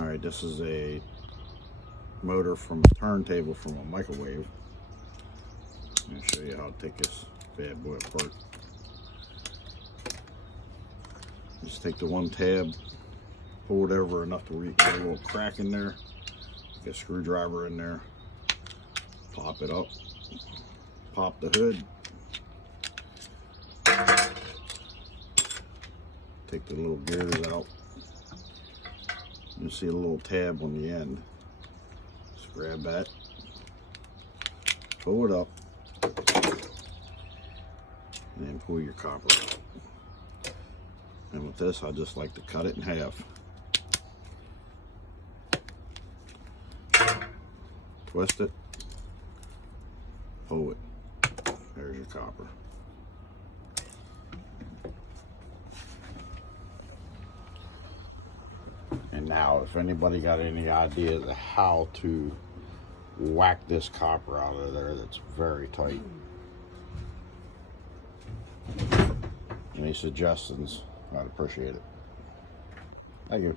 All right, this is a motor from a turntable from a microwave. I'm going to show you how to take this bad boy apart. Just take the one tab, pull it over enough to get a little crack in there, get a screwdriver in there, pop it up, pop the hood, take the little gears out. You see a little tab on the end. Just grab that, pull it up, and then pull your copper out. And with this, I just like to cut it in half. Twist it, pull it. There's your copper. And now, if anybody got any idea of how to whack this copper out of there that's very tight, any suggestions, I'd appreciate it. Thank you.